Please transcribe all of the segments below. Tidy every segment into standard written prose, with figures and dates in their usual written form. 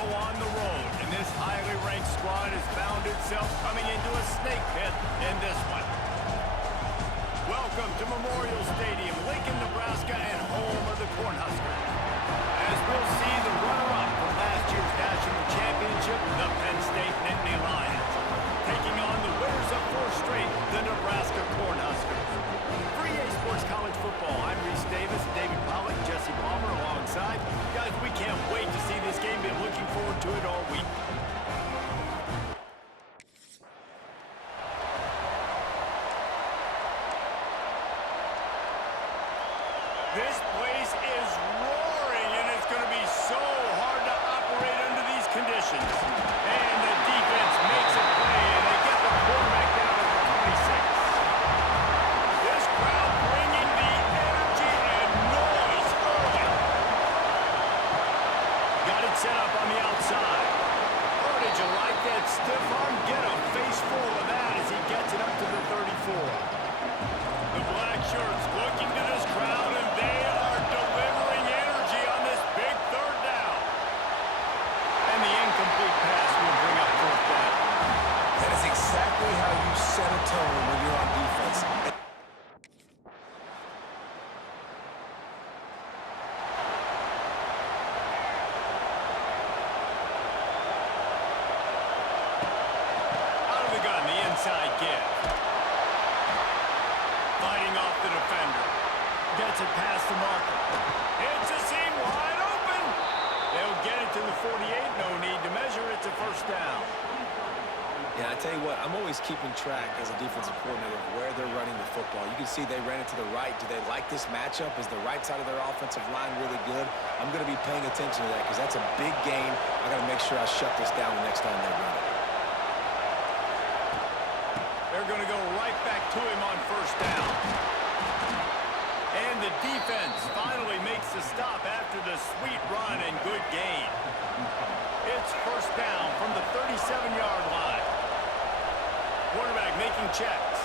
go on the road, and this highly ranked squad has found itself coming into a snake pit in this one. Welcome to Memorial Stadium, Lincoln, Nebraska, and home of the Cornhuskers. As we'll see the runner-up from last year's national championship, the Penn State Nittany Lions, taking on the winners of 4 straight, the Nebraska Cornhuskers. For EA Sports College Football, I'm Reese Davis, David Pollock, Jesse Palmer alongside. Guys, we can't wait to see this game. Been looking forward to it all week. This place is roaring, and it's going to be so hard to operate under these conditions. And the defense makes a play, and they get the quarterback down to the 26. This crowd bringing the energy and noise early. Got it set up on the outside. Oh, did you like that stiff arm? Get a face full of that as he gets it up to the 34. The black shirts looking to this crowd, and they are delivering energy on this big 3rd down. And the incomplete pass will bring up 4th down. That is exactly how you set a tone when you're on defense. Out of the gun, the inside give. Fighting off the defender. Gets it past the marker. Hits a seam wide open. They'll get it to the 48. No need to measure. It's a 1st down. Yeah, I tell you what, I'm always keeping track as a defensive coordinator of where they're running the football. You can see they ran it to the right. Do they like this matchup? Is the right side of their offensive line really good? I'm going to be paying attention to that because that's a big game. I got to make sure I shut this down the next time they run it. They're going to go right back to him on 1st down. And the defense finally makes the stop after the sweet run and good gain. It's 1st down from the 37-yard line. Quarterback making checks.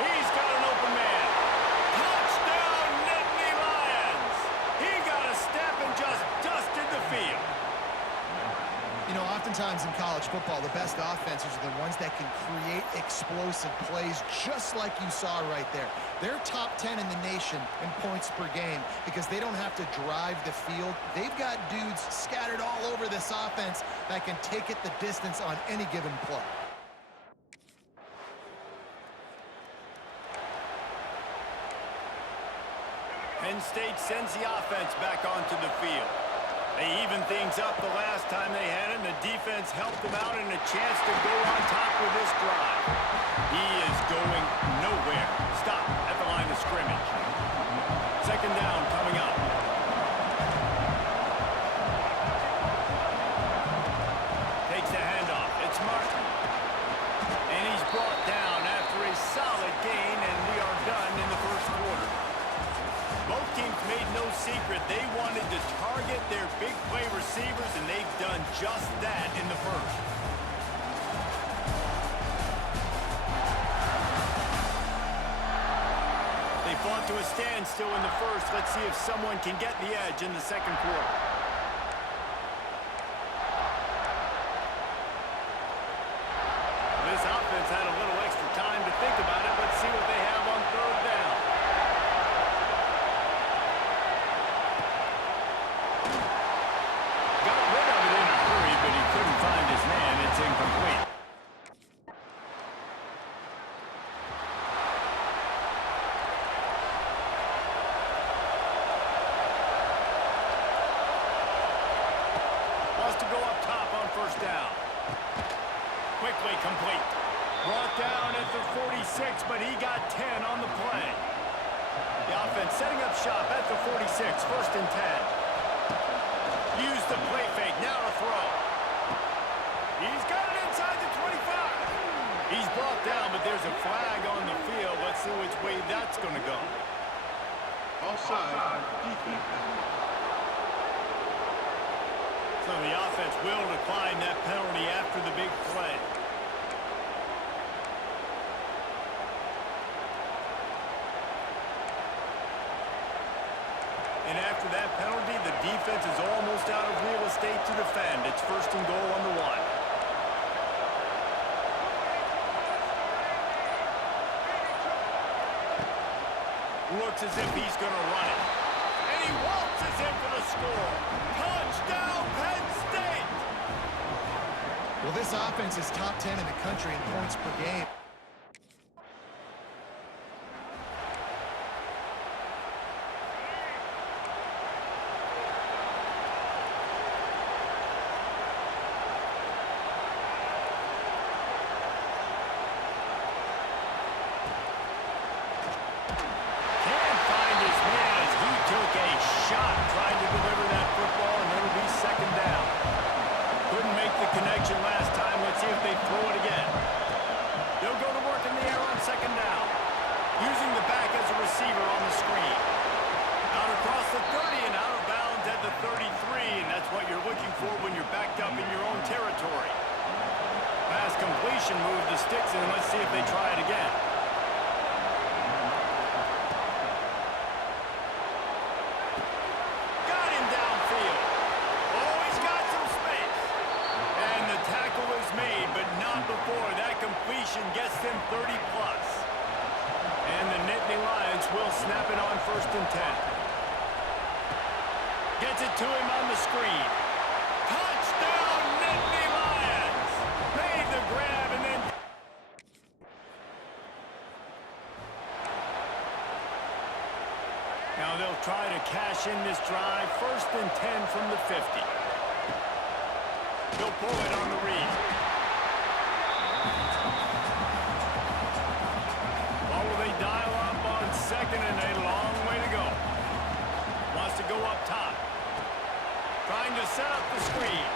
He's got an open man. Touchdown, Nittany Lions! He got a step and just dusted the field. You know, oftentimes in college football, the best offenses are the ones that can create explosive plays just like you saw right there. They're top 10 in the nation in points per game because they don't have to drive the field. They've got dudes scattered all over this offense that can take it the distance on any given play. Penn State sends the offense back onto the field. They evened things up the last time they had it, and the defense helped them out and a chance to go on top with this drive. He is going nowhere. Stop at the line of scrimmage. 2nd down coming up. Takes the handoff. It's Martin. And he's brought down after a solid gain, and we are done in the 1st quarter. Both teams made no secret they wanted to target their big play receivers, and they've done just that in the 1st. They fought to a standstill in the 1st. Let's see if someone can get the edge in the 2nd quarter. This offense had a little extra time to think about it. Let's see what they have on 3rd down. It's incomplete. Wants to go up top on 1st down. Quickly complete. Brought down at the 46, but he got 10 on the play. The offense setting up shop at the 46, 1st and 10. Use the play fake, now to throw. He's got it inside the 25. He's brought down, but there's a flag on the field. Let's see which way that's going to go. Offside, defense. So the offense will decline that penalty after the big play. And after that penalty, the defense is almost out of real estate to defend. It's first and goal on the 1. Looks as if he's going to run it. And he waltzes in for the score. Touchdown, Penn State! Well, this offense is top 10 in the country in points per game. Move the sticks, and let's see if they try it again. Got him downfield. Oh, he's got some space. And the tackle is made, but not before that completion gets them 30+. And the Nittany Lions will snap it on first and 10. Gets it to him on the screen. Touchdown, Nittany Lions! Made the grab, and then now they'll try to cash in this drive. First and 10 from the 50. They'll pull it on the read. Well, will they dial up on second, and a long way to go. Wants to go up top. Trying to set up the screen.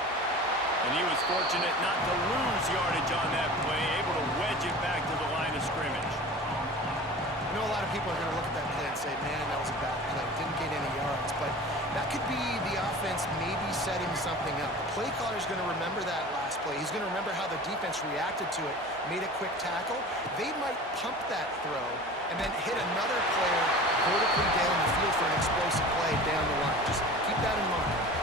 And he was fortunate not to lose yardage on that play, able to wedge it back to the line of scrimmage. I know a lot of people are going to look at that play and say, man, that was a bad play. Didn't gain any yards. But that could be the offense maybe setting something up. The play caller is going to remember that last play. He's going to remember how the defense reacted to it, made a quick tackle. They might pump that throw and then hit another player vertically down the field for an explosive play down the line. Just keep that in mind.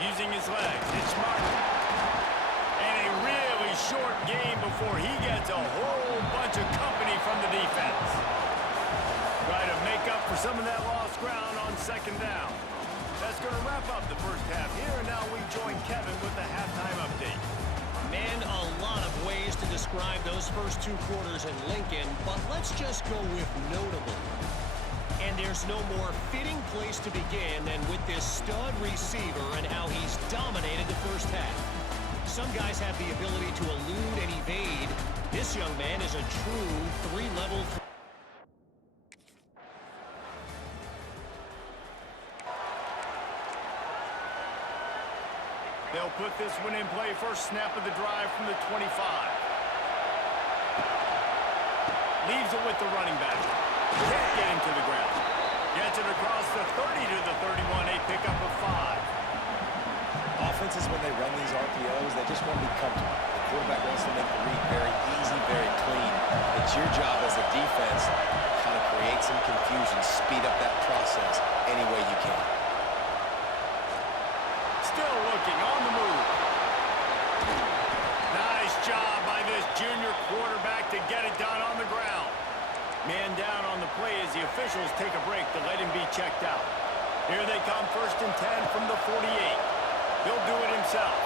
Using his legs, it's smart. And a really short game before he gets a whole bunch of company from the defense. Try to make up for some of that lost ground on second down. That's going to wrap up the first half here, and now we join Kevin with the halftime update. Man, a lot of ways to describe those first 2 quarters in Lincoln, but let's just go with notable. And there's no more fitting place to begin than with this stud receiver and how he's dominated the first half. Some guys have the ability to elude and evade. This young man is a true 3-level. They'll put this one in play. First snap of the drive from the 25. Leaves it with the running back. Can't get him to the ground. Gets it across the 30 to the 31. A pickup of 5. Offenses, when they run these RPOs, they just want to be comfortable. The quarterback wants to make the read very easy, very clean. It's your job as a defense to kind of create some confusion, speed up that process any way you can. Still looking on the move. Nice job by this junior quarterback to get it done on the ground. Man down on the play as the officials take a break to let him be checked out. Here they come, first and 10 from the 48. He'll do it himself.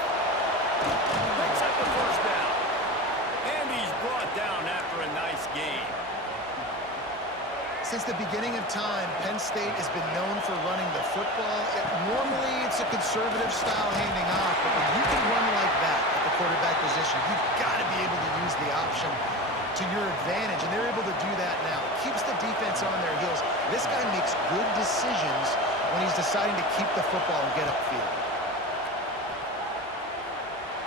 Picks up the first down. And he's brought down after a nice game. Since the beginning of time, Penn State has been known for running the football. Normally, it's a conservative style handing off, but when you can run like that at the quarterback position, you've got to be able to use the option to your advantage, and they're able to do that now. Keeps the defense on their heels. This guy makes good decisions when he's deciding to keep the football and get upfield.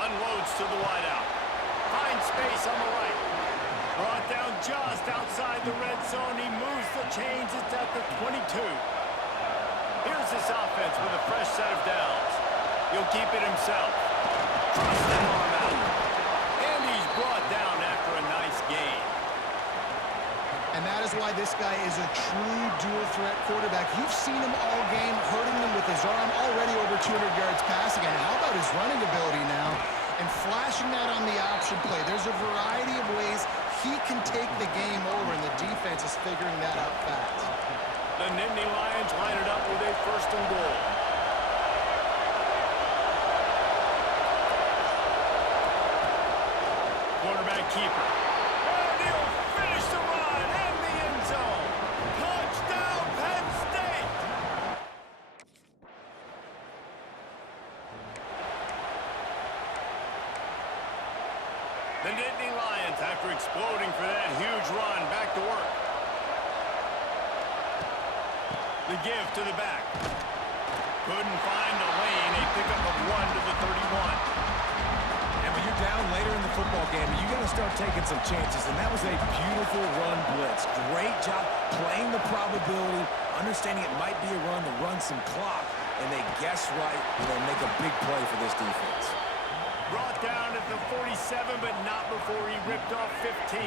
Unloads to the wideout. Finds space on the right. Brought down just outside the red zone. He moves the chains. It's at the 22. Here's this offense with a fresh set of downs. He'll keep it himself. Thrust that arm out. And he's brought down after a nice gain. And that is why this guy is a true dual-threat quarterback. You've seen him all game, hurting them with his arm, already over 200 yards passing. And how about his running ability now? And flashing that on the option play. There's a variety of ways he can take the game over, and the defense is figuring that out fast. The Nittany Lions line it up with a 1st and goal. Quarterback keeper. And he'll finish the run in the end zone. Touchdown, Penn State! The Nittany Lions, after exploding for that huge run, back to work. The give to the back. Couldn't find a lane. A pickup of 1 to the 31. And when you're down later in the football game, you got to start taking some chances. And that was a beautiful run blitz. Great job playing the probability, understanding it might be a run to run some clock, and they guess right, make a big play for this defense. Brought down at the 47, but not before he ripped off 15.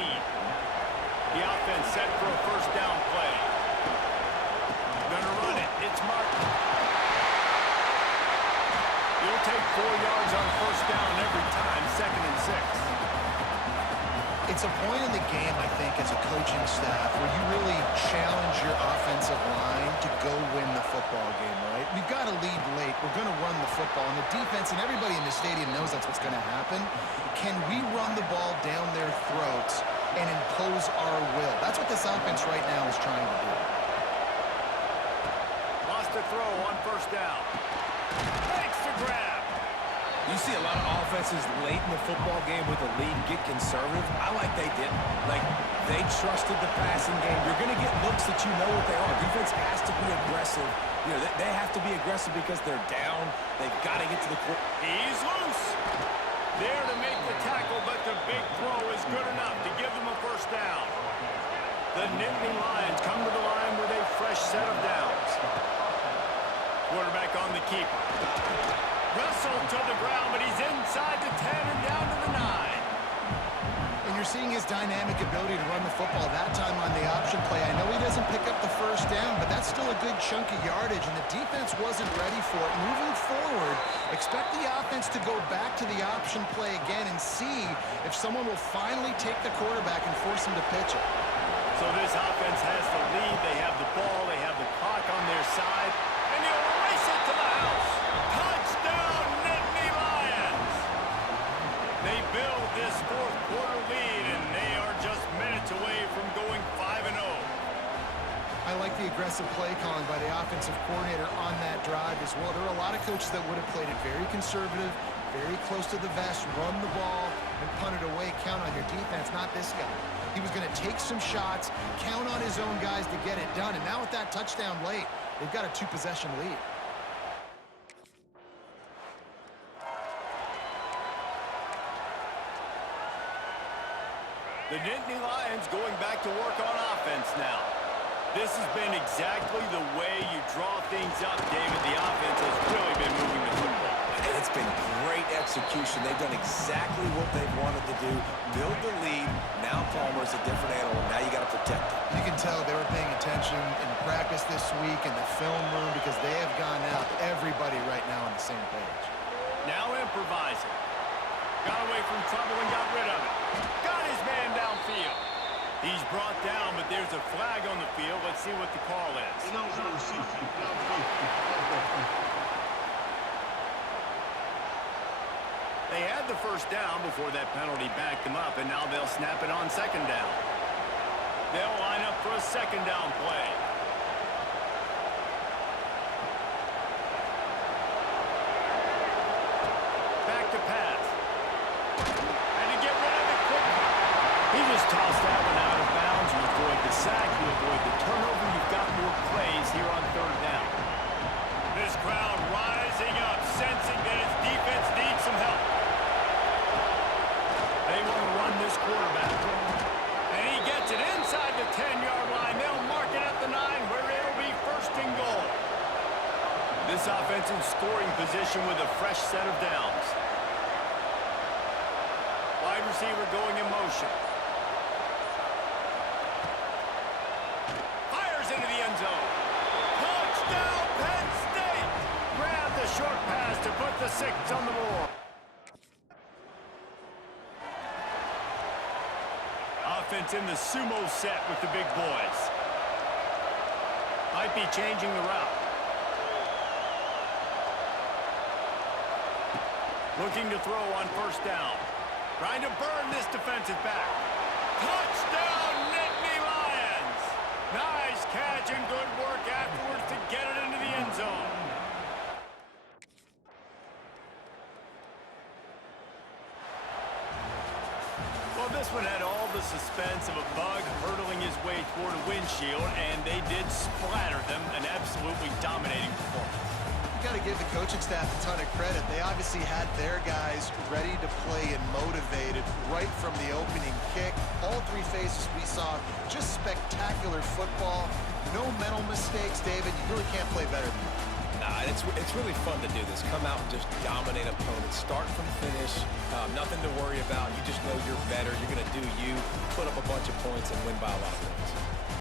The offense set for a 1st down play. Gonna run it. It's marked. He'll take 4 yards on 1st down every time, 2nd and 6. It's a point in the game, I think, as a coaching staff where you really challenge your offensive line to go win the football game, right? We've got to lead late. We're going to run the football. And the defense and everybody in the stadium knows that's what's going to happen. Can we run the ball down their throats and impose our will? That's what this offense right now is trying to do. Lost a throw on 1st down. Makes the grab. You see a lot of offenses late in the football game with a lead get conservative. I like they didn't. Like, they trusted the passing game. You're going to get looks that you know what they are. Defense has to be aggressive. They have to be aggressive because they're down. They've got to get to the court. He's loose. There to make the tackle, but the big throw is good enough to give them a 1st down. The Nittany Lions come to the line with a fresh set of downs. Quarterback on the keeper. Wrestled to the ground, but he's inside the 10 and down to the 9. And you're seeing his dynamic ability to run the football that time on the option play. I know he doesn't pick up the 1st down, but that's still a good chunk of yardage, and the defense wasn't ready for it. Moving forward, expect the offense to go back to the option play again and see if someone will finally take the quarterback and force him to pitch it. So this offense has the lead. They have the ball. They have the clock on their side. And he'll race it to the house. Touchdown, Nittany Lions. They build this 4th quarter lead, and they are just minutes away from going 5-0. I like the aggressive play calling by the offensive coordinator on that drive as well. There are a lot of coaches that would have played it very conservative, very close to the vest, run the ball, and punt it away. Count on your defense, not this guy. He was going to take some shots, count on his own guys to get it done. And now with that touchdown late, they've got a 2-possession lead. The Nittany Lions going back to work on offense now. This has been exactly the way you draw things up, David. The offense has really been moving the football. And it's been great execution. They've done exactly what they've wanted to do. Build the lead. Now Palmer's a different animal. Now you got to protect it. You can tell they were paying attention in practice this week in the film room because they have gone out everybody right now on the same page. Now improvising. Got away from trouble and got rid of it. Got his man downfield. He's brought down, but there's a flag on the field. Let's see what the call is. They had the 1st down before that penalty backed them up, and now they'll snap it on 2nd down. They'll line up for a 2nd down play. Back to pass. And to get rid of it quickly. He just tossed that one out of bounds. You avoid the sack, you avoid the turnover. You've got more plays here on 3rd down. This crowd rising up, sensing that his defense needs some help. They want to run this quarterback. offense in scoring position with a fresh set of downs. Wide receiver going in motion. Fires into the end zone. Touchdown, Penn State! Grab the short pass to put the 6 on the board. Offense in the sumo set with the big boys. Might be changing the route. Looking to throw on first down. Trying to burn this defensive back. Touchdown, Nittany Lions! Nice catch and good work afterwards to get it into the end zone. Well, this one had all the suspense of a bug hurtling his way toward a windshield, and they did splatter them, an absolutely dominating performance. You got to give the coaching staff a ton of credit. They obviously had their guys ready to play and motivated right from the opening kick. All 3 phases we saw, just spectacular football. No mental mistakes, David. You really can't play better than that. Nah, it's really fun to do this. Come out and just dominate opponents. Start from finish. Nothing to worry about. You just know you're better. You're going to do you, put up a bunch of points, and win by a lot of points.